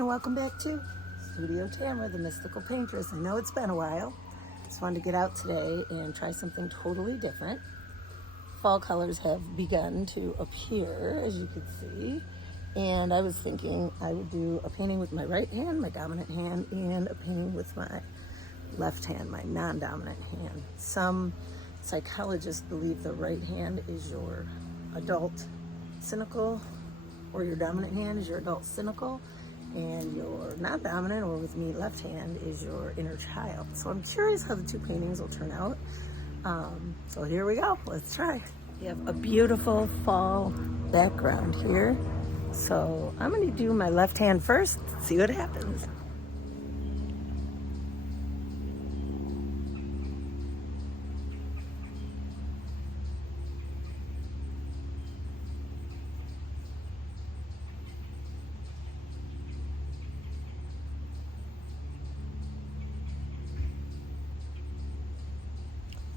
and welcome back to Studio Tamera, the mystical paintress. I know it's been a while. Just wanted to get out today and try something totally different. Fall colors have begun to appear, as you can see, and I was thinking I would do a painting with my right hand, my dominant hand, and a painting with my left hand, my non-dominant hand. Some psychologists believe the right hand is your adult cynical, or your dominant hand is your adult cynical, and your non-dominant, or with me, left hand, is your inner child. So I'm curious how the two paintings will turn out. So here we go, let's try. You have a beautiful fall background here. So I'm gonna do my left hand first, see what happens.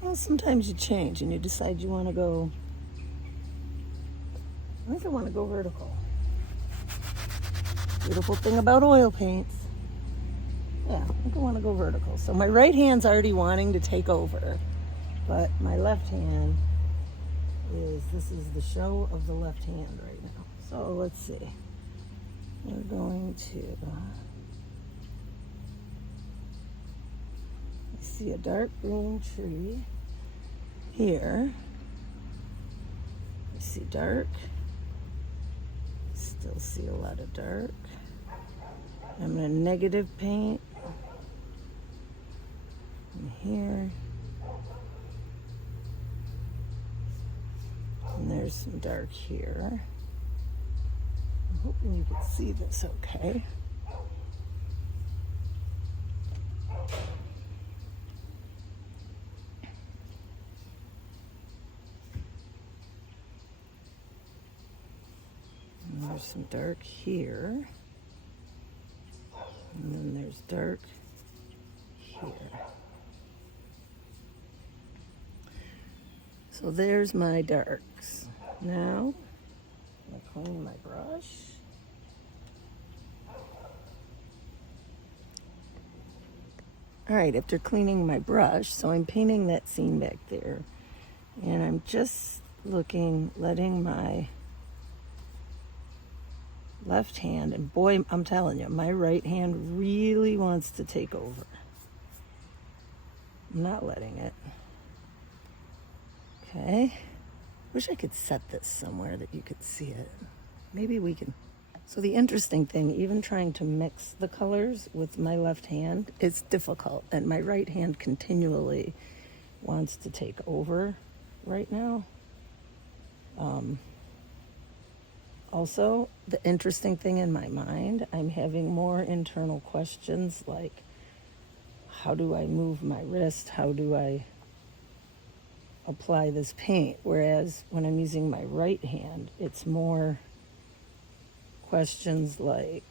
Well, sometimes you change and you decide you want to go, I think I want to go vertical. Beautiful thing about oil paints. Yeah, I think I want to go vertical. So my right hand's already wanting to take over, but my left hand this is the show of the left hand right now. So let's see. We're going to, I see a dark green tree here. I see dark. Still see a lot of dark. I'm gonna negative paint in here. And there's some dark here. I'm hoping you can see this okay. And there's some dark here. And then there's dark here. So there's my darks. Now, I'm cleaning my brush. All right, after cleaning my brush, so I'm painting that scene back there. And I'm just letting my left hand, and boy, I'm telling you, my right hand really wants to take over. I'm not letting it. Okay. Wish I could set this somewhere that you could see it. Maybe we can. So the interesting thing, even trying to mix the colors with my left hand, it's difficult, and my right hand continually wants to take over right now. Also, the interesting thing in my mind, I'm having more internal questions like, how do I move my wrist? How do I apply this paint? Whereas when I'm using my right hand, it's more questions like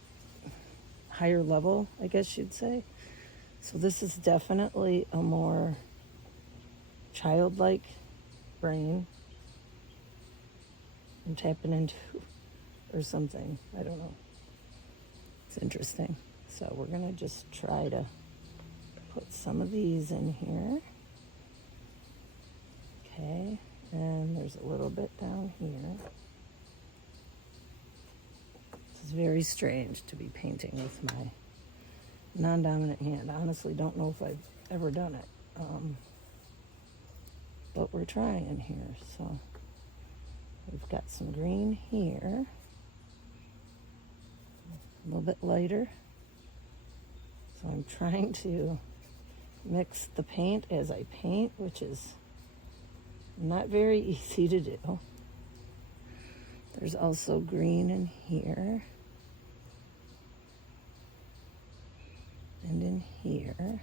higher level, I guess you'd say. So this is definitely a more childlike brain I'm tapping into, or something. I don't know. It's interesting. So we're gonna just try to put some of these in here. Okay, and there's a little bit down here. This is very strange to be painting with my non-dominant hand. I honestly don't know if I've ever done it. But we're trying here. So we've got some green here. A little bit lighter. So I'm trying to mix the paint as I paint, which is not very easy to do. There's also green in here. And in here.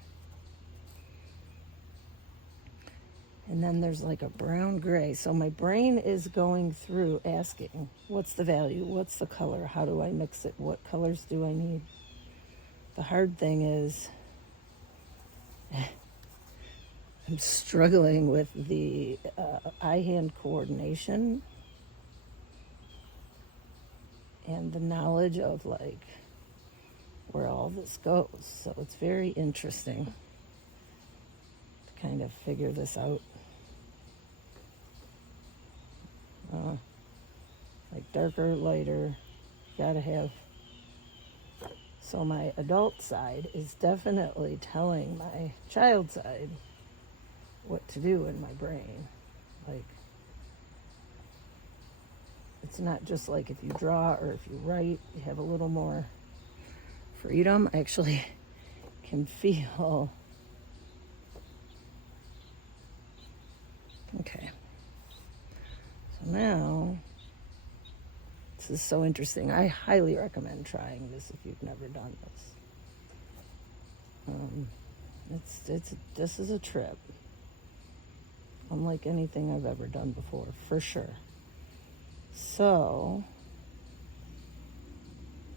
And then there's like a brown gray. So my brain is going through asking, what's the value? What's the color? How do I mix it? What colors do I need? The hard thing is I'm struggling with the eye-hand coordination and the knowledge of like where all this goes. So it's very interesting to kind of figure this out. Like darker, lighter, gotta have. So my adult side is definitely telling my child side what to do in my brain. Like, it's not just like if you draw or if you write, you have a little more freedom. I actually can feel. Okay. So now, this is so interesting. I highly recommend trying this if you've never done this. This is a trip, unlike anything I've ever done before, for sure. So,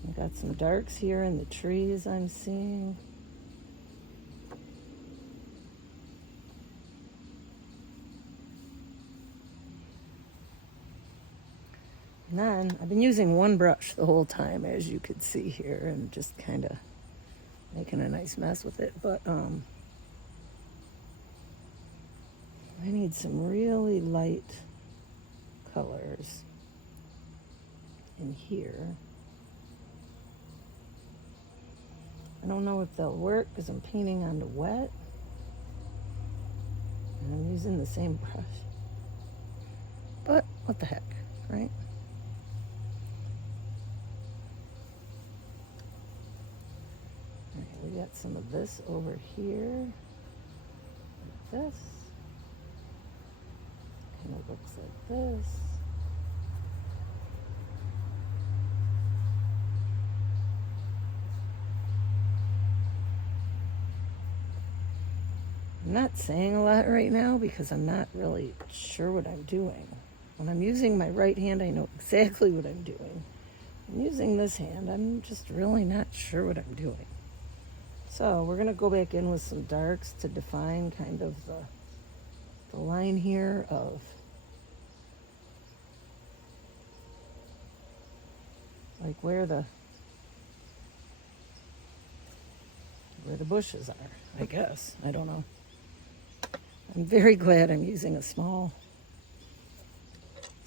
I've got some darks here in the trees I'm seeing. And then, I've been using one brush the whole time, as you could see here, and just kind of making a nice mess with it. But, I need some really light colors in here. I don't know if they'll work because I'm painting onto wet. And I'm using the same brush. But what the heck, right? Alright, we got some of this over here. Like this. Kind of looks like this. I'm not saying a lot right now because I'm not really sure what I'm doing. When I'm using my right hand, I know exactly what I'm doing. I'm using this hand, I'm just really not sure what I'm doing. So we're going to go back in with some darks to define kind of the line here of like where the bushes are, I guess. I don't know. I'm very glad I'm using a small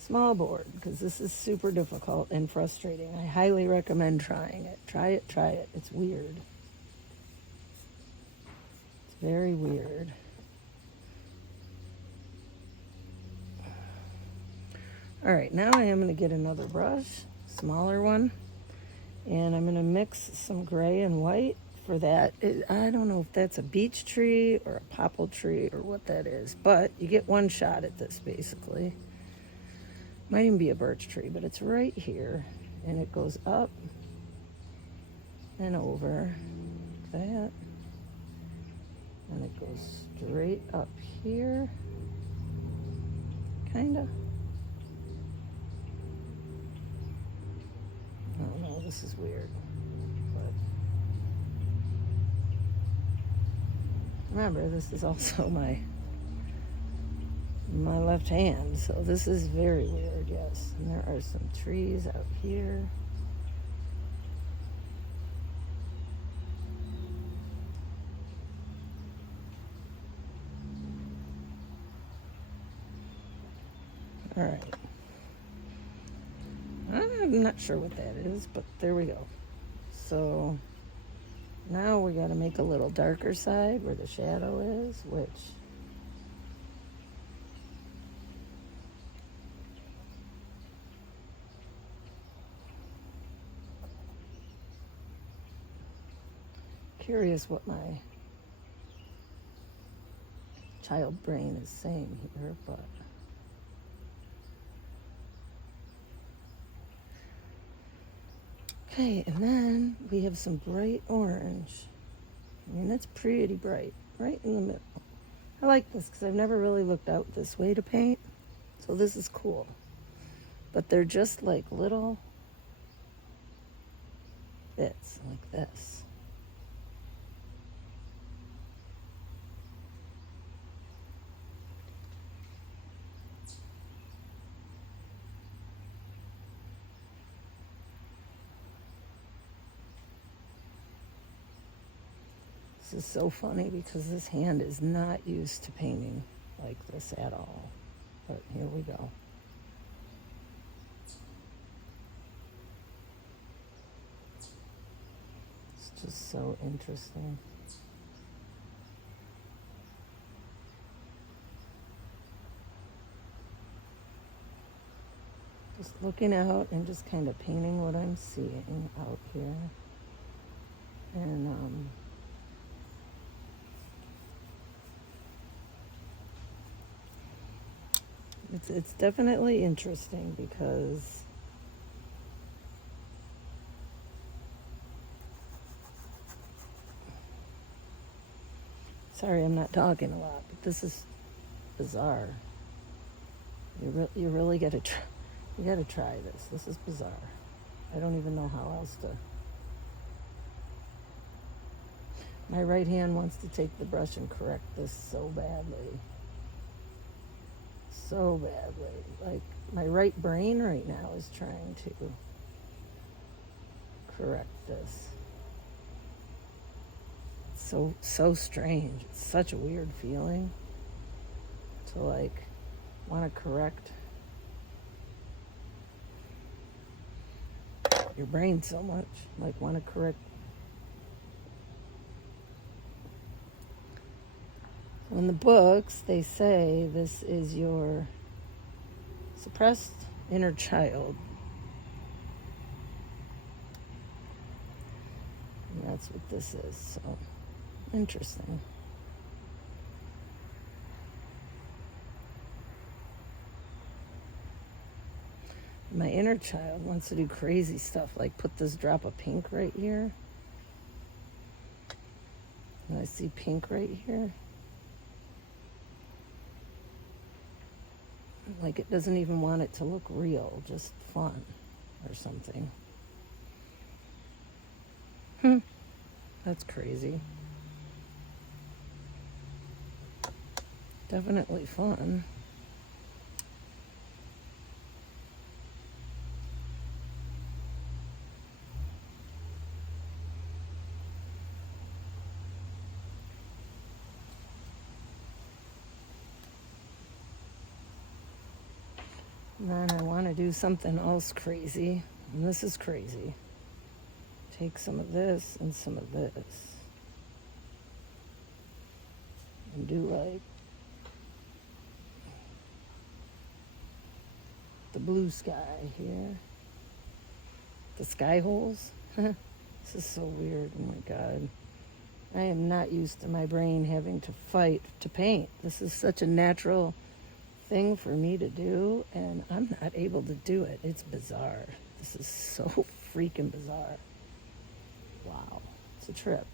board because this is super difficult and frustrating. I highly recommend trying it. Try it. It's weird. It's very weird. All right, now I am going to get another brush, smaller one, and I'm going to mix some gray and white. For that, I don't know if that's a beech tree or a popple tree or what that is, but you get one shot at this basically. Might even be a birch tree, but it's right here, and it goes up and over like that, and it goes straight up here, kinda. I don't know, this is weird. Remember, this is also my left hand, so this is very weird, yes. And there are some trees out here. All right. I'm not sure what that is, but there we go. So now we got to make a little darker side where the shadow is, which curious what my child brain is saying here, but okay, and then we have some bright orange. I mean, that's pretty bright, right in the middle. I like this because I've never really looked out this way to paint, so this is cool. But they're just like little bits like this. This is so funny because this hand is not used to painting like this at all. But here we go. It's just so interesting. Just looking out and just kind of painting what I'm seeing out here. And it's definitely interesting because sorry I'm not talking a lot, but this is bizarre. You really gotta try. You gotta try this. This is bizarre. I don't even know how else to. My right hand wants to take the brush and correct this so badly. So badly. Like, my right brain right now is trying to correct this. It's so strange. It's such a weird feeling to, like, want to correct your brain so much. Like, want to correct. So in the books, they say this is your suppressed inner child. And that's what this is. So, interesting. My inner child wants to do crazy stuff, like put this drop of pink right here. And I see pink right here. Like, it doesn't even want it to look real, just fun or something. That's crazy. Definitely fun. And then I want to do something else crazy. And this is crazy. Take some of this and some of this. And do like the blue sky here. The sky holes. This is so weird. Oh my God. I am not used to my brain having to fight to paint. This is such a natural thing for me to do, and I'm not able to do it. It's bizarre. This is so freaking bizarre. Wow. It's a trip.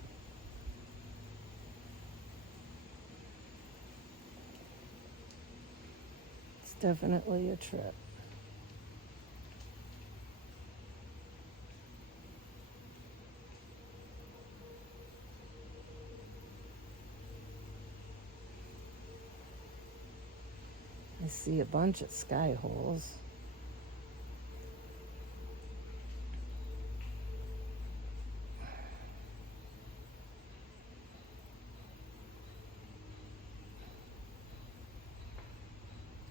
It's definitely a trip. I see a bunch of sky holes.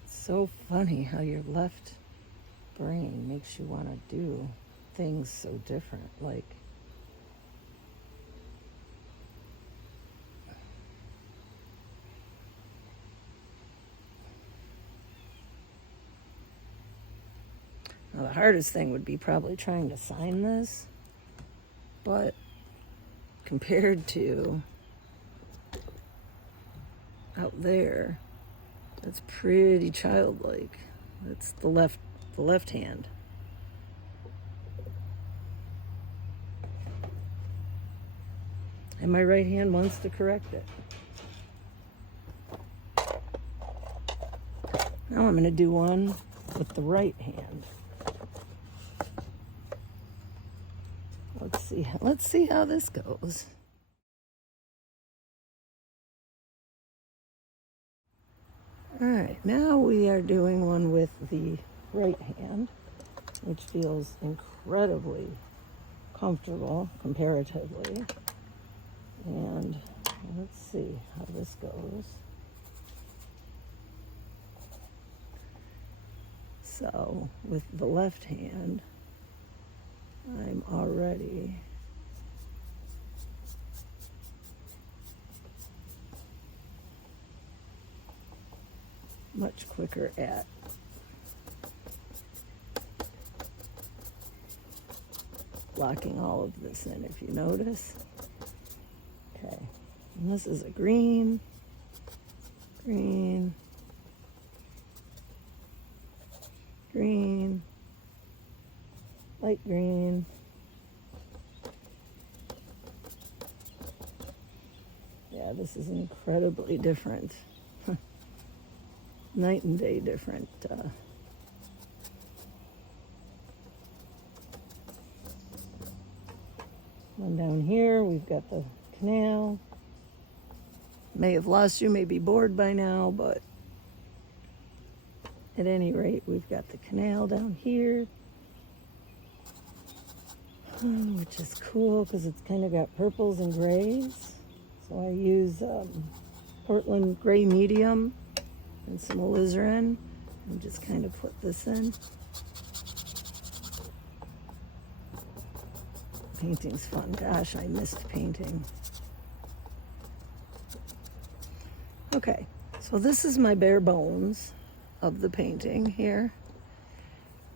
It's so funny how your left brain makes you want to do things so different. Like, now, the hardest thing would be probably trying to sign this, but compared to out there, that's pretty childlike. That's the left hand. And my right hand wants to correct it. Now I'm going to do one with the right hand. Let's see how this goes. All right, now we are doing one with the right hand, which feels incredibly comfortable comparatively. And let's see how this goes. So with the left hand, I'm already much quicker at blocking all of this in, if you notice. Okay, and this is a green, green, green, light green, yeah, this is incredibly different. Night and day different. One down here, we've got the canal. May have lost you, may be bored by now, but at any rate, we've got the canal down here, which is cool because it's kind of got purples and grays. So I use Portland gray medium and some alizarin and just kind of put this in. Painting's fun. Gosh, I missed painting. Okay, so this is my bare bones of the painting here.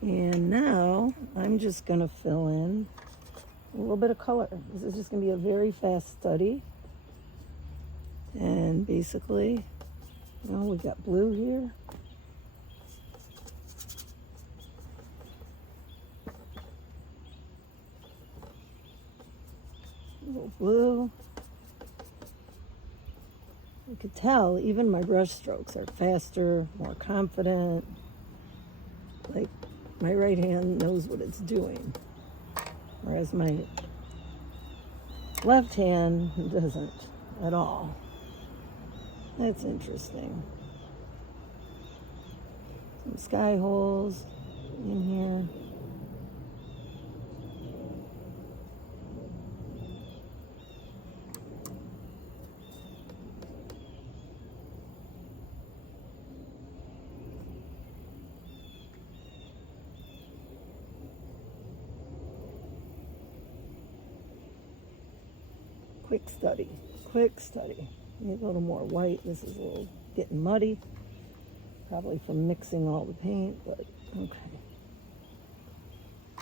And now I'm just gonna fill in a little bit of color. This is just gonna be a very fast study. And basically, you know, we've got blue here. A little blue. You could tell even my brush strokes are faster, more confident. Like my right hand knows what it's doing, whereas my left hand doesn't at all. That's interesting. Some sky holes in here. Quick study. Need a little more white. This is a little getting muddy, probably from mixing all the paint, but okay.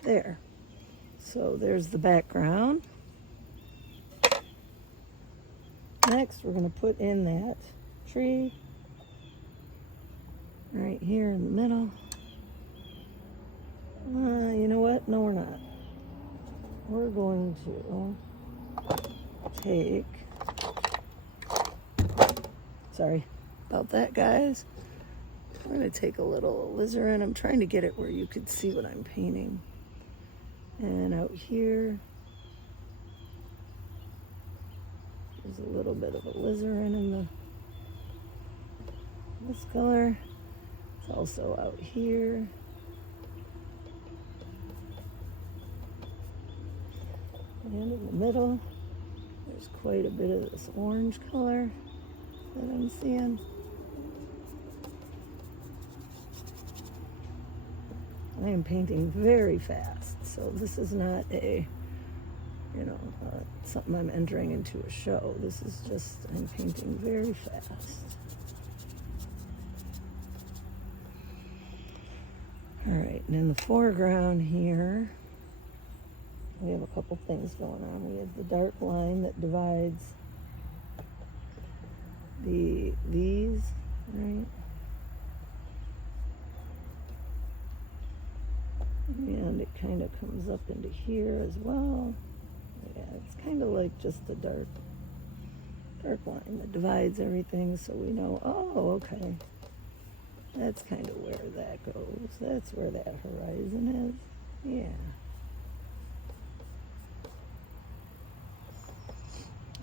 There. So there's the background. Next, we're going to put in that tree right here in the middle. You know what? No, we're not. We're going to take, sorry about that, guys. I'm going to take a little alizarin. I'm trying to get it where you could see what I'm painting. And out here, there's a little bit of alizarin in this color. It's also out here. And in the middle, there's quite a bit of this orange color that I'm seeing. I am painting very fast, so this is not a, something I'm entering into a show. This is just, I'm painting very fast. All right, and in the foreground here, we have a couple things going on. We have the dark line that divides these, right? And it kind of comes up into here as well. Yeah, it's kind of like just a dark line that divides everything, so we know, oh, okay. That's kind of where that goes. That's where that horizon is. Yeah.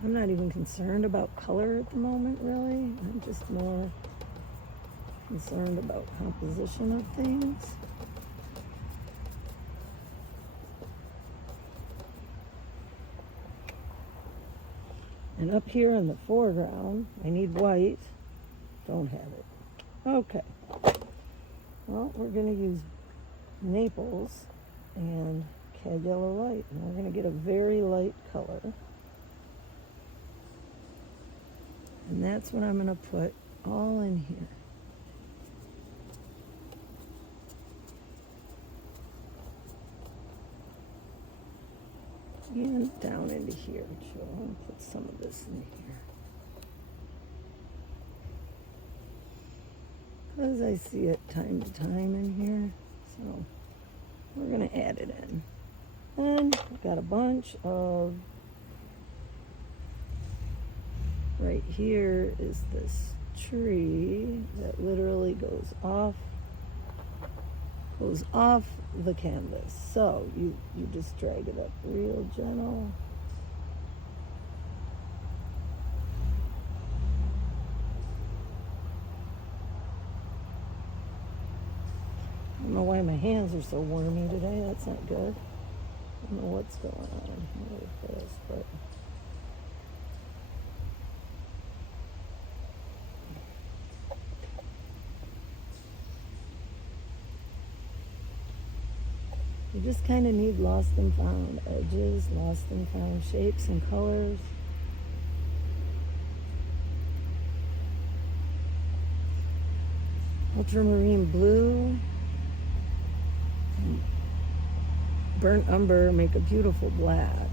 I'm not even concerned about color at the moment, really. I'm just more concerned about composition of things. And up here in the foreground, I need white. Don't have it. Okay. Well, we're going to use Naples and Cad Yellow Light. And we're going to get a very light color. And that's what I'm going to put all in here. And down into here, too. I'm going to put some of this in here. Because I see it time to time in here. So we're going to add it in. And I've got a bunch of, right here is this tree that literally goes off the canvas. So you just drag it up real gentle. I don't know why my hands are so wormy today. That's not good. I don't know what's going on here with this, but you just kind of need lost and found edges, lost and found shapes and colors. Ultramarine blue, burnt umber make a beautiful black.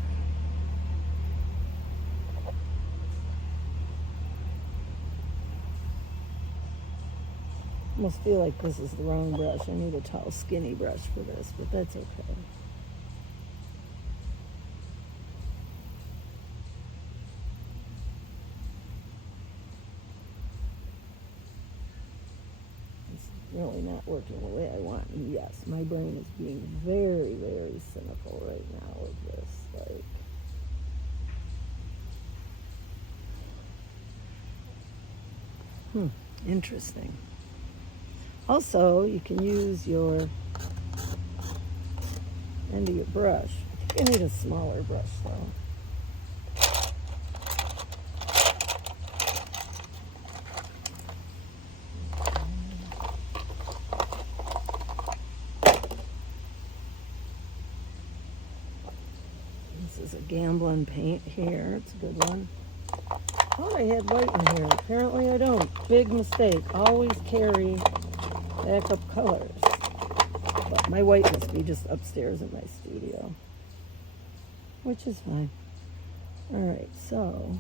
I almost feel like this is the wrong brush. I need a tall, skinny brush for this, but that's okay. It's really not working the way I want. And yes, my brain is being very, very cynical right now with this. Like, interesting. Also, you can use your end of your brush. I think I need a smaller brush though. This is a Gamblin paint here. It's a good one. Oh, I had white in here. Apparently I don't. Big mistake. Always carry backup colors. But my white must be just upstairs in my studio, which is fine. All right, so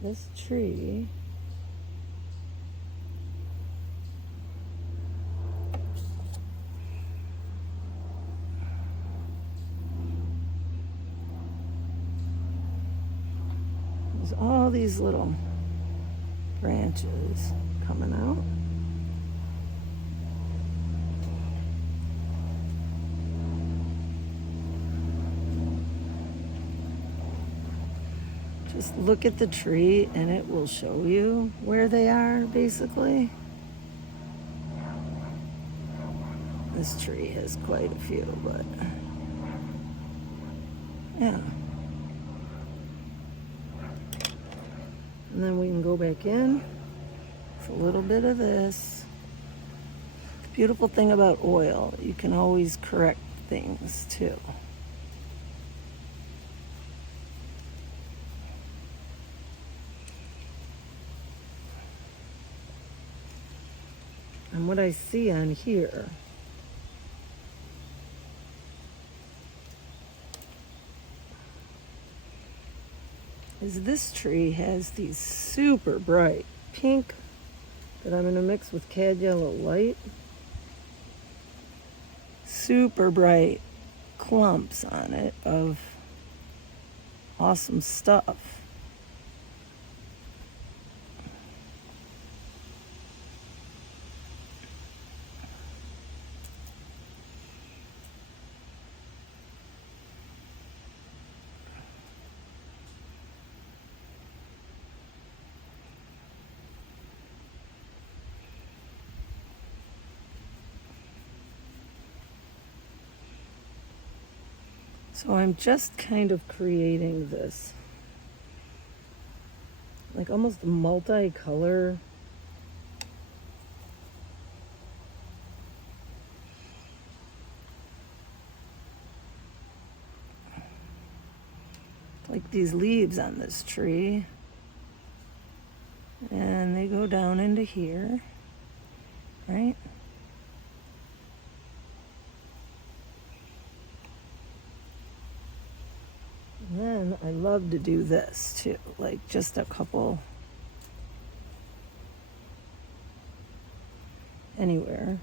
this tree there's all these little branches coming out. Just look at the tree and it will show you where they are, basically. This tree has quite a few, but yeah. And then we can go back in with a little bit of this. The beautiful thing about oil, you can always correct things too. And what I see on here is this tree has these super bright pink that I'm going to mix with Cad Yellow Light. Super bright clumps on it of awesome stuff. So I'm just kind of creating this, like almost multicolor. Like these leaves on this tree. And they go down into here, right? And then I love to do this too, like just a couple anywhere.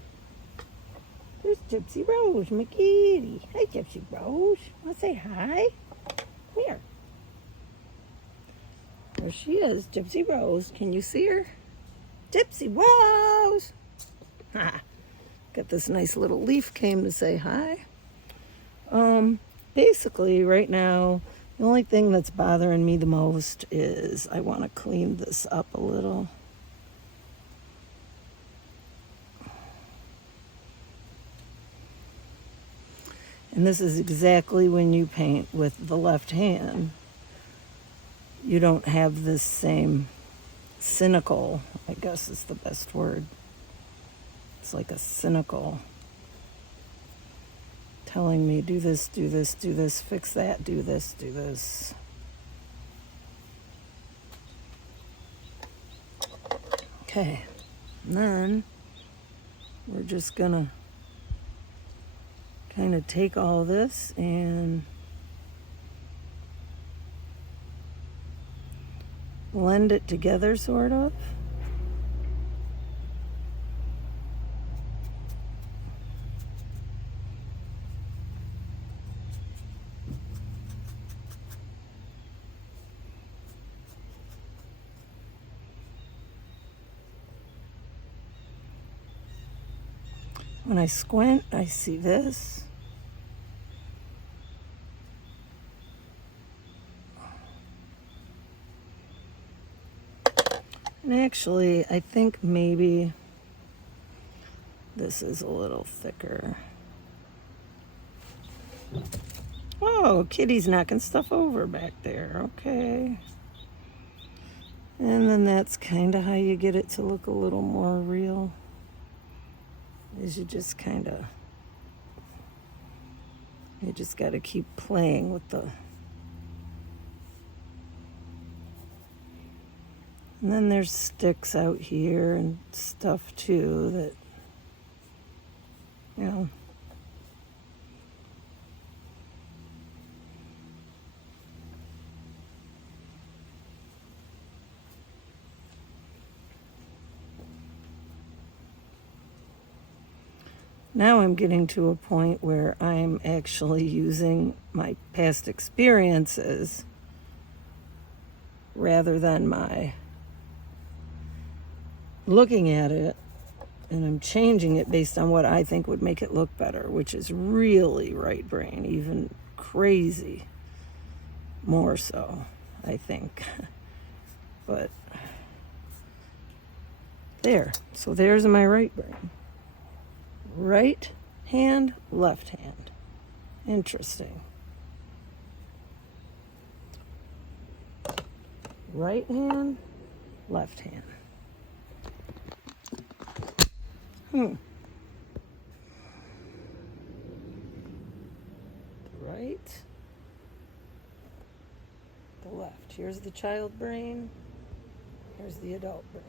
There's Gypsy Rose, my kitty. Hi, Gypsy Rose. Want to say hi? Come here. There she is, Gypsy Rose. Can you see her? Gypsy Rose! Ha! Got this nice little leaf came to say hi. Basically, right now, the only thing that's bothering me the most is I want to clean this up a little. And this is exactly when you paint with the left hand. You don't have this same cynical, I guess is the best word. It's like a cynical telling me, do this, do this, do this, fix that, do this, do this. Okay, and then we're just gonna kind of take all this and blend it together, sort of. When I squint, I see this. And actually, I think maybe this is a little thicker. Oh, kitty's knocking stuff over back there. Okay. And then that's kind of how you get it to look a little more real. Is you just kind of, you just got to keep playing with the, and then there's sticks out here and stuff too that, you know. Now I'm getting to a point where I'm actually using my past experiences rather than my looking at it, and I'm changing it based on what I think would make it look better, which is really right brain, even crazy, more so, I think. But there, so there's my right brain. Right hand, left hand. Interesting. Right hand, left hand. The right, the left. Here's the child brain. Here's the adult brain.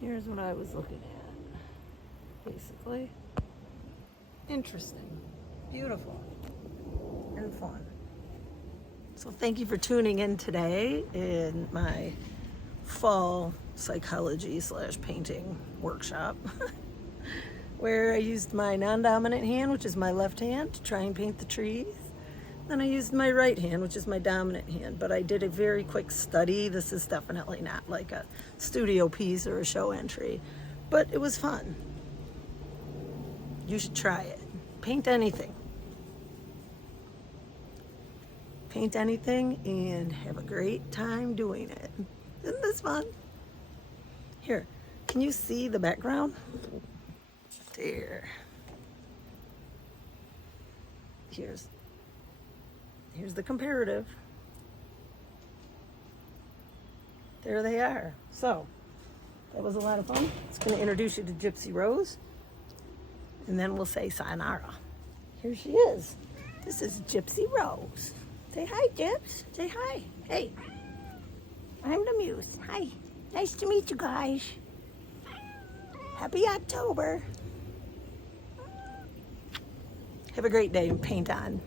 Here's what I was looking at, basically. Interesting, beautiful, and fun. So thank you for tuning in today in my fall psychology / painting workshop where I used my non-dominant hand, which is my left hand, to try and paint the trees. Then I used my right hand, which is my dominant hand, but I did a very quick study. This is definitely not like a studio piece or a show entry, but it was fun. You should try it. Paint anything. Paint anything and have a great time doing it. Isn't this fun? Here, can you see the background? There. appears. Here's the comparative. There they are. So, that was a lot of fun. It's going to introduce you to Gypsy Rose. And then we'll say sayonara. Here she is. This is Gypsy Rose. Say hi, Gyps. Say hi. Hey. I'm the Muse. Hi. Nice to meet you guys. Happy October. Have a great day and paint on.